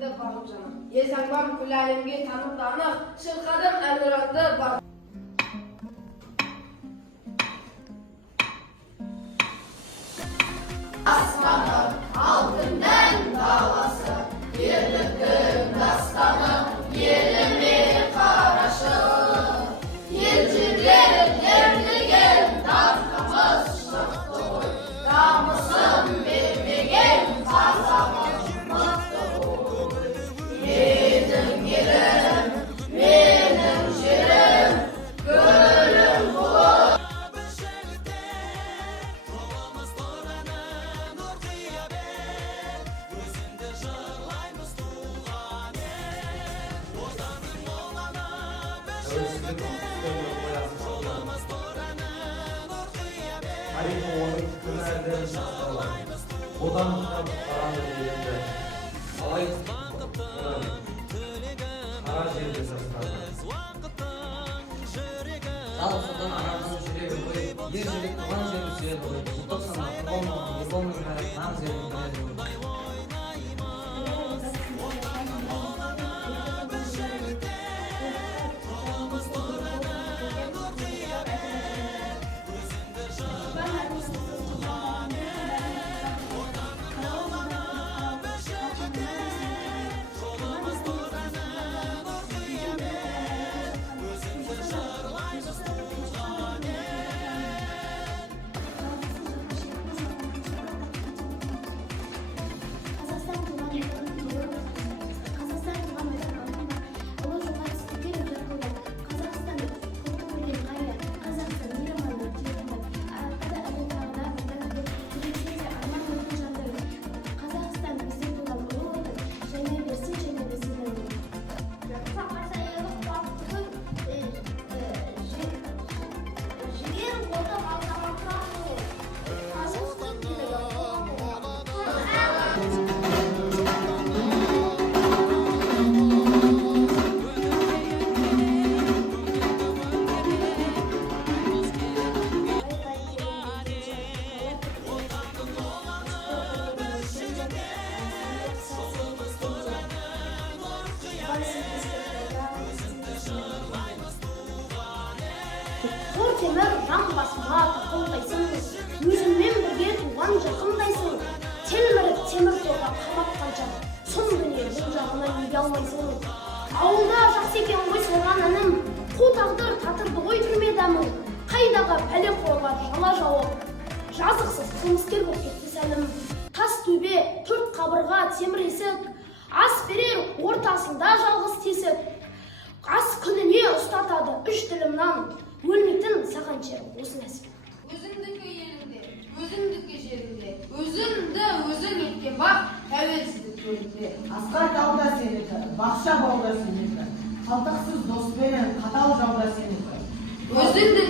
әлемді бағып жана. Елсаңбам күл әлемге танып танық, шырқадым әнұранды бар. Asmanı, altından dalası, birliktің dastanı, еліме қарашы. Елшілерін ерліген тарқымыз шықты ғой, намысын бермеген қазағым мықты ғой. Менің елім, менің жерім, гүлім болып. Тарихы оның күнәлерін сақталады. Одан қараны дегенде қалай қара жерде сақталады. Жалғыздан араның жүрегі ғой, ер жүрек туған жерін сүйеді ғой. Ұлттық сана болмаған, ерболның қайратынан жерін біледі ғой. Зор темір жан басыма тақылдайсың, өзіңмен бірге туған жақындайсың. Телміріп темір торға қаматқанша, сұм дүние бұл жағына неге алмайсың. Ауылда жақсы екен ғой солған інім, қу тағдыр татырды ғой түрме дәмін. Қайдағы пәле қорлар жала жауып, жазықсыз қылмыскер болып кетті сәлім. Тас төбе, төрт қабырға, темір есік, ас берер ортасында жалғыз тесік. Ас күніне ұстатады үш тілімнан, өлмейтін саған жерім осы нәсіп. Өзіңдікі еліңде, өзіңдікі жеріңде, өзіңді өзің еткен бақ, тәуелсіздік төрінде. Асқар тауда сенікі, бақша бауда сенікі, қалтықсыз доспенен қатал жауда сенікі. Өзіңдікі